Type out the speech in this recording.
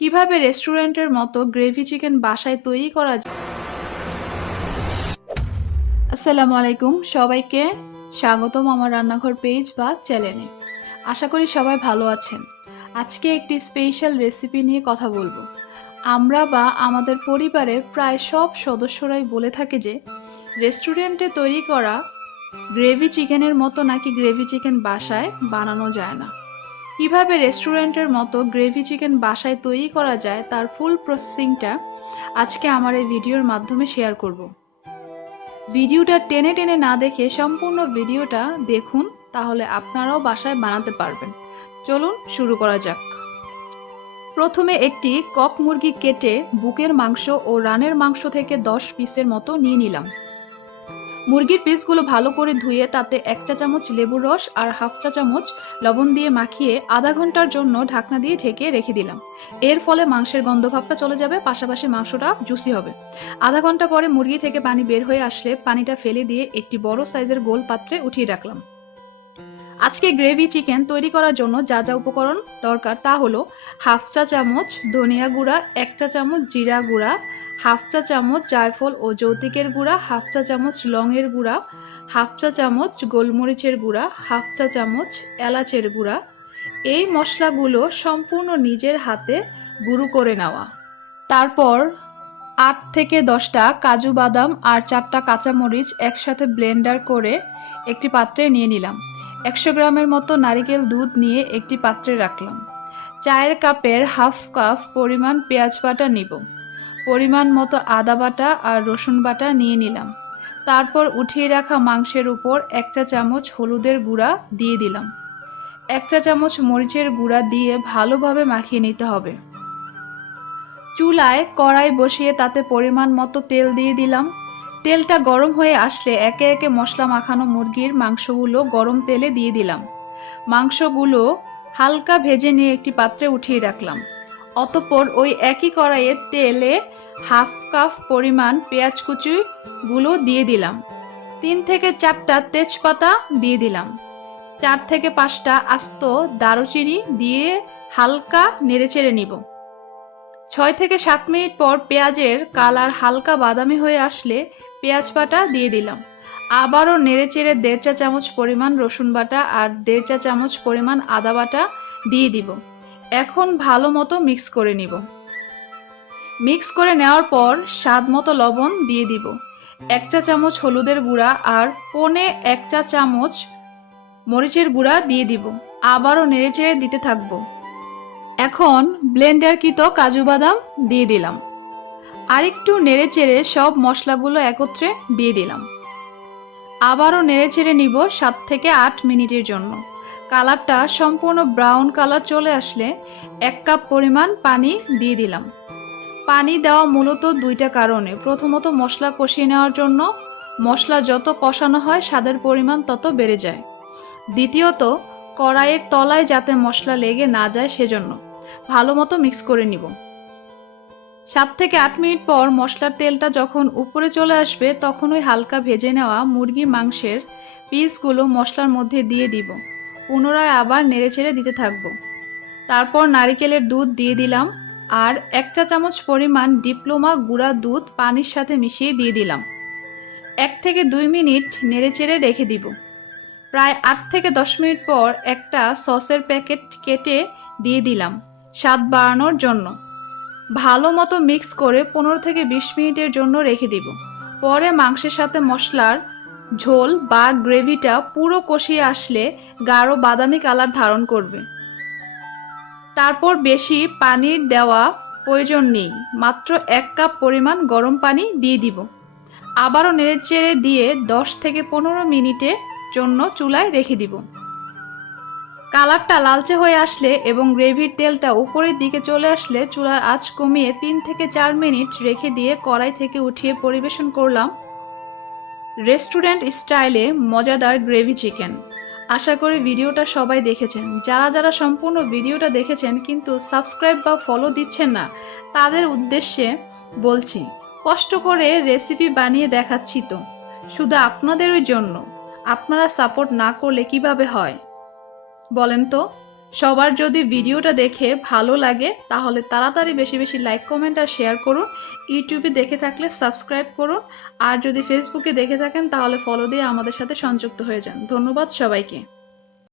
কিভাবে রেস্টুরেন্টের মতো গ্রেভি চিকেন বাসায় তৈরি করা যায়। আসসালামু আলাইকুম, সবাইকে স্বাগতম আমার রান্নাঘর পেজ বা চ্যানেলে। আশা করি সবাই ভালো আছেন। আজকে একটি স্পেশাল রেসিপি নিয়ে কথা বলবো। আমরা বা আমাদের পরিবারের প্রায় সব সদস্যরাই বলে থাকে যে রেস্টুরেন্টে তৈরি করা গ্রেভি চিকেনের মতো নাকি গ্রেভি চিকেন বাসায় বানানো যায় না। কিভাবে রেস্টুরেন্টের মতো গ্রেভি চিকেন বাসায় তৈরি করা যায় তার ফুল প্রসেসিংটা আজকে আমার এই ভিডিওর মাধ্যমে শেয়ার করব। ভিডিওটা টেনে টেনে না দেখে সম্পূর্ণ ভিডিওটা দেখুন, তাহলে আপনারাও বাসায় বানাতে পারবেন। চলুন শুরু করা যাক। প্রথমে একটি কক মুরগি কেটে বুকের মাংস ও রানের মাংস থেকে 10 পিসের মতো নিয়ে নিলাম। মুরগির পিসগুলো ভালো করে ধুয়ে তাতে 1 চা চামচ লেবুর রস আর 1/2 চা চামচ লবণ দিয়ে মাখিয়ে আধা ঘন্টার জন্য ঢাকনা দিয়ে ঢেকে রেখে দিলাম। এর ফলে মাংসের গন্ধভাবটা চলে যাবে, পাশাপাশি মাংসটা জুসি হবে। আধা ঘন্টা পরে মুরগি থেকে পানি বের হয়ে আসলে পানিটা ফেলে দিয়ে একটি বড় সাইজের গোল পাত্রে উঠিয়ে রাখলাম। আজকে গ্রেভি চিকেন তৈরি করার জন্য যা যা উপকরণ দরকার তা হলো 1/2 চা চামচ ধনিয়া গুঁড়া, 1 চা চামচ জিরা গুঁড়া, 1/2 চা চামচ জায়ফল ও যৌতুকের গুঁড়া, 1/2 চা চামচ লংয়ের গুঁড়া, 1/2 চা চামচ গোলমরিচের গুঁড়া, 1/2 চা চামচ এলাচের গুঁড়া। এই মশলাগুলো সম্পূর্ণ নিজের হাতে গুঁড়ো করে নেওয়া। তারপর 8 থেকে 10টা কাজু বাদাম আর 4টা কাঁচামরিচ একসাথে ব্লেন্ডার করে একটি পাত্রে নিয়ে নিলাম। 100 গ্রামের মতো নারিকেল দুধ নিয়ে একটি পাত্রে রাখলাম। চায়ের কাপের 1/2 কাপ পরিমাণ পেঁয়াজ বাটা নিব। পরিমাণ মতো আদা বাটা আর রসুন বাটা নিয়ে নিলাম। তারপর উঠিয়ে রাখা মাংসের উপর 1 চা চামচ হলুদের গুঁড়া দিয়ে দিলাম। 1 চা চামচ মরিচের গুঁড়া দিয়ে ভালোভাবে মাখিয়ে নিতে হবে। চুলায় কড়াই বসিয়ে তাতে পরিমাণ মতো তেল দিয়ে দিলাম। তেলটা গরম হয়ে আসলে একে একে মশলা মাখানো মুরগির মাংসগুলো গরম তেলে দিয়ে দিলাম। মাংসগুলো হালকা ভেজে নিয়ে একটি পাত্রে উঠিয়ে রাখলাম। অতঃপর ওই একই কড়াইয়ে তেলে 1/2 কাপ পরিমাণ পেঁয়াজ কুচিগুলো দিয়ে দিলাম। 3 থেকে 4টা তেজপাতা দিয়ে দিলাম। 4 থেকে 5টা আস্ত দারুচিনি দিয়ে হালকা নেড়েচেড়ে নিব। 6 থেকে 7 মিনিট পর পেঁয়াজের কালার হালকা বাদামি হয়ে আসলে পেঁয়াজ বাটা দিয়ে দিলাম। আবারও নেড়েচেড়ে 1.5 চা চামচ পরিমাণ রসুন বাটা আর 1.5 চা চামচ পরিমাণ আদা বাটা দিয়ে দিব। এখন ভালো মতো মিক্স করে নিব। মিক্স করে নেওয়ার পর স্বাদ মতো লবণ দিয়ে দিব। 1 চা চামচ হলুদের গুঁড়া আর 1.25 চা চামচ মরিচের গুঁড়া দিয়ে দিব। আবারও নেড়েচেড়ে দিতে থাকবো। এখন ব্লেন্ডারকৃত কাজু বাদাম দিয়ে দিলাম। আরেকটু নেড়েচেড়ে সব মশলাগুলো একত্রে দিয়ে দিলাম। আবারও নেড়েচেড়ে নিব 7 থেকে 8 মিনিটের জন্য। কালারটা সম্পূর্ণ ব্রাউন কালার চলে আসলে 1 কাপ পরিমাণ পানি দিয়ে দিলাম। পানি দেওয়া মূলত 2টা কারণে। প্রথমত মশলা কষিয়ে নেওয়ার জন্য, মশলা যত কষানো হয় স্বাদের পরিমাণ তত বেড়ে যায়। দ্বিতীয়ত কড়াইয়ের তলায় যাতে মশলা লেগে না যায় সেজন্য। ভালো মতো মিক্স করে নিব। 7 থেকে 8 মিনিট পর মশলার তেলটা যখন উপরে চলে আসবে তখন ওই হালকা ভেজে নেওয়া মুরগি মাংসের পিসগুলো মশলার মধ্যে দিয়ে দিব। পুনরায় আবার নেড়েচেড়ে দিতে থাকব। তারপর নারিকেলের দুধ দিয়ে দিলাম আর 1 চা চামচ পরিমাণ ডিপ্লোমা গুঁড়া দুধ পানির সাথে মিশিয়ে দিয়ে দিলাম। 1 থেকে 2 মিনিট নেড়েচেড়ে রেখে দিব। প্রায় 8 থেকে 10 মিনিট পর একটা সসের প্যাকেট কেটে দিয়ে দিলাম স্বাদ বাড়ানোর জন্য। ভালো মতো মিক্স করে 15 থেকে 20 মিনিটের জন্য রেখে দিব। পরে মাংসের সাথে মশলার ঝোল বা গ্রেভিটা পুরো কষিয়ে আসলে গাঢ় বাদামি কালার ধারণ করবে। তারপর বেশি পানির দেওয়া প্রয়োজন নেই, মাত্র 1 কাপ পরিমাণ গরম পানি দিয়ে দিব। আবারও নেড়েচেড়ে দিয়ে 10 থেকে 15 মিনিটের জন্য চুলায় রেখে দিব। কালারটা লালচে হয়ে আসলে এবং গ্রেভির তেলটা উপরের দিকে চলে আসলে চুলার আঁচ কমিয়ে 3 থেকে 4 মিনিট রেখে দিয়ে কড়াই থেকে উঠিয়ে পরিবেশন করলাম রেস্টুরেন্ট স্টাইলে মজাদার গ্রেভি চিকেন। আশা করি ভিডিওটা সবাই দেখেছেন। যারা যারা সম্পূর্ণ ভিডিওটা দেখেছেন কিন্তু সাবস্ক্রাইব বা ফলো দিচ্ছেন না, তাদের উদ্দেশ্যে বলছি, কষ্ট করে রেসিপি বানিয়ে দেখাচ্ছি তো শুধু আপনাদেরই জন্য। আপনারা সাপোর্ট না করলে কিভাবে হয় বলেন তো? সবার যদি ভিডিওটা দেখে ভালো লাগে তাহলে তাড়াতাড়ি বেশি বেশি লাইক কমেন্ট আর শেয়ার করুন। ইউটিউবে দেখে থাকলে সাবস্ক্রাইব করুন, আর যদি ফেসবুকে দেখে থাকেন তাহলে ফলো দিয়ে আমাদের সাথে সংযুক্ত হয়ে যান। ধন্যবাদ সবাইকে।